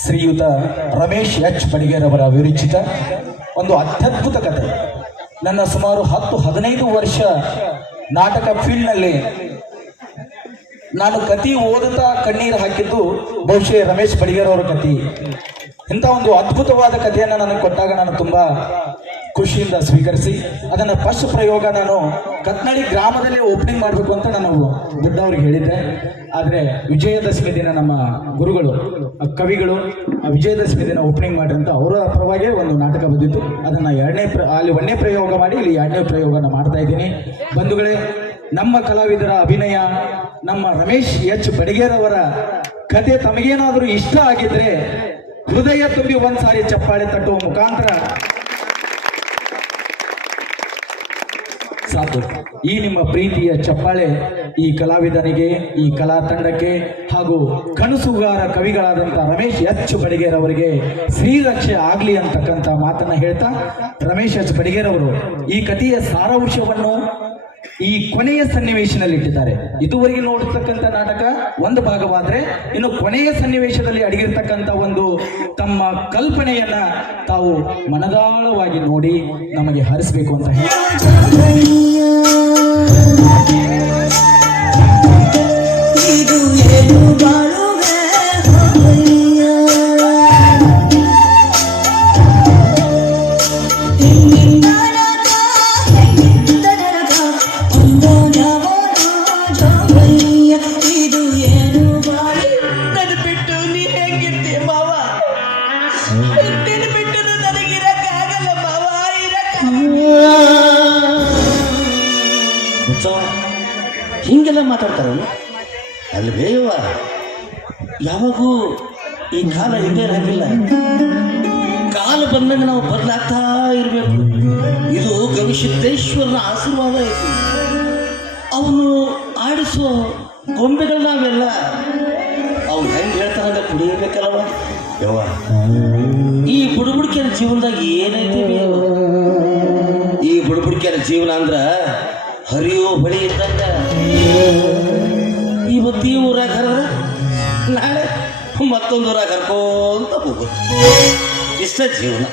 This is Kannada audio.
ಶ್ರೀಯುತ ರಮೇಶ್ ಎಚ್. ಬಡಿಗೇರವರ ವಿರಚಿತ ಒಂದು ಅತ್ಯದ್ಭುತ ಕಥೆ ನನ್ನ ಸುಮಾರು ಹತ್ತು, ಹದಿನೈದು ವರ್ಷ ನಾಟಕ ಫೀಲ್ಡ್ನಲ್ಲಿ ನಾನು ಕತಿ ಓದುತ್ತಾ ಕಣ್ಣೀರು ಹಾಕಿದ್ದು ಬಹುಶಃ ರಮೇಶ್ ಬಡಿಗೇರ್ ಅವರ ಕತಿ ಇಂಥ ಒಂದು ಅದ್ಭುತವಾದ ಕಥೆಯನ್ನು ನನಗೆ ಕೊಟ್ಟಾಗ ನಾನು ತುಂಬ ಖುಷಿಯಿಂದ ಸ್ವೀಕರಿಸಿ ಅದನ್ನು ಫಸ್ಟ್ ಪ್ರಯೋಗ ನಾನು ಕತ್ನಳ್ಳಿ ಗ್ರಾಮದಲ್ಲಿ ಓಪನಿಂಗ್ ಮಾಡಬೇಕು ಅಂತ ನಾನು ದೊಡ್ಡವ್ರಿಗೆ ಹೇಳಿದ್ದೆ. ಆದರೆ ವಿಜಯದಶಮಿ ದಿನ ನಮ್ಮ ಗುರುಗಳು, ಕವಿಗಳು ವಿಜಯದಶಮಿ ದಿನ ಓಪನಿಂಗ್ ಮಾಡ್ರಿ ಅಂತ ಅವರ ಪರವಾಗಿ ಒಂದು ನಾಟಕ ಬಂದಿತ್ತು. ಅದನ್ನು ಎರಡನೇ ಪ್ರ, ಅಲ್ಲಿ ಒಂದನೇ ಪ್ರಯೋಗ ಮಾಡಿ, ಇಲ್ಲಿ ಎರಡನೇ ಪ್ರಯೋಗನ ಮಾಡ್ತಾ ಇದ್ದೀನಿ. ಬಂಧುಗಳೇ, ನಮ್ಮ ಕಲಾವಿದರ ಅಭಿನಯ, ನಮ್ಮ ರಮೇಶ್ ಎಚ್ ಬಡಿಗೇರವರ ಕತೆ ತಮಗೇನಾದರೂ ಇಷ್ಟ ಆಗಿದ್ರೆ ಹೃದಯ ತುಂಬಿ ಒಂದ್ಸಾರಿ ಚಪ್ಪಾಳೆ ತಟ್ಟುವ ಮುಖಾಂತರ ಸಾಕು. ಈ ನಿಮ್ಮ ಪ್ರೀತಿಯ ಚಪ್ಪಾಳೆ ಈ ಕಲಾವಿದನಿಗೆ, ಈ ಕಲಾ ತಂಡಕ್ಕೆ ಹಾಗೂ ಕನಸುಗಾರ ಕವಿಗಳಾದಂಥ ರಮೇಶ್ ಎಚ್. ಬಡಿಗೇರವರಿಗೆ ಶ್ರೀರಕ್ಷೆ ಆಗಲಿ ಅಂತಕ್ಕಂಥ ಮಾತನ್ನು ಹೇಳ್ತಾ ರಮೇಶ್ ಎಚ್. ಬಡಿಗೇರವರು ಈ ಕಥೆಯ ಸಾರಾಂಶವನ್ನು ಈ ಕೊನೆಯ ಸನ್ನಿವೇಶನಲ್ಲಿ ಇಟ್ಟಿದ್ದಾರೆ. ಇದುವರೆಗೆ ನೋಡಿರ್ತಕ್ಕಂಥ ನಾಟಕ ಒಂದು ಭಾಗವಾದ್ರೆ ಇನ್ನು ಕೊನೆಯ ಸನ್ನಿವೇಶದಲ್ಲಿ ಅಡಗಿರ್ತಕ್ಕಂಥ ಒಂದು ತಮ್ಮ ಕಲ್ಪನೆಯನ್ನ ತಾವು ಮನದಾಳವಾಗಿ ನೋಡಿ ನಮಗೆ ಹರಿಸಬೇಕು ಅಂತ ಹೇಳಿ ಹಿಂಗೆಲ್ಲ ಮಾತಾಡ್ತಾರ ಅಲ್ಲಿ ಬೇಯುವ. ಯಾವಾಗೂ ಈ ಕಾಲ ಹಿಂದೆ ಇರಂಗಿಲ್ಲ. ಕಾಲ ಬಂದಾಗ ನಾವು ಬದಲಾಗ್ತಾ ಇರಬೇಕು. ಇದು ಗವಿಸಿದ್ದೇಶ್ವರನ ಆಶೀರ್ವಾದ ಐತಿ. ಅವನು ಆಡಿಸೋ ಗೊಂಬೆಗಳನ್ನ ನಾವೆಲ್ಲ. ಅವ್ನು ಹೆಂಗೆ ಹೇಳ್ತಾರಂದ್ರೆ ಕುಡಿಯಬೇಕಲ್ಲವ? ಈ ಬುಡ್ಬುಡ್ಕಿಯ ಜೀವನದಾಗ ಏನೈತಿ ಈ ಬುಡ್ಬುಡ್ಕಿಯ ಜೀವನ ಅಂದ್ರ ಹರಿಯೋ ಬಳಿ ಇದ್ದಂಗ. ಇವತ್ತು ಈ ಊರಾಗ ಹರಿದ್ರ? ನಾಳೆ ಮತ್ತೊಂದು ಊರಾಗ ಕರ್ಕೋಂತ ಹೋಗೋದು ಇಷ್ಟ ಜೀವನ.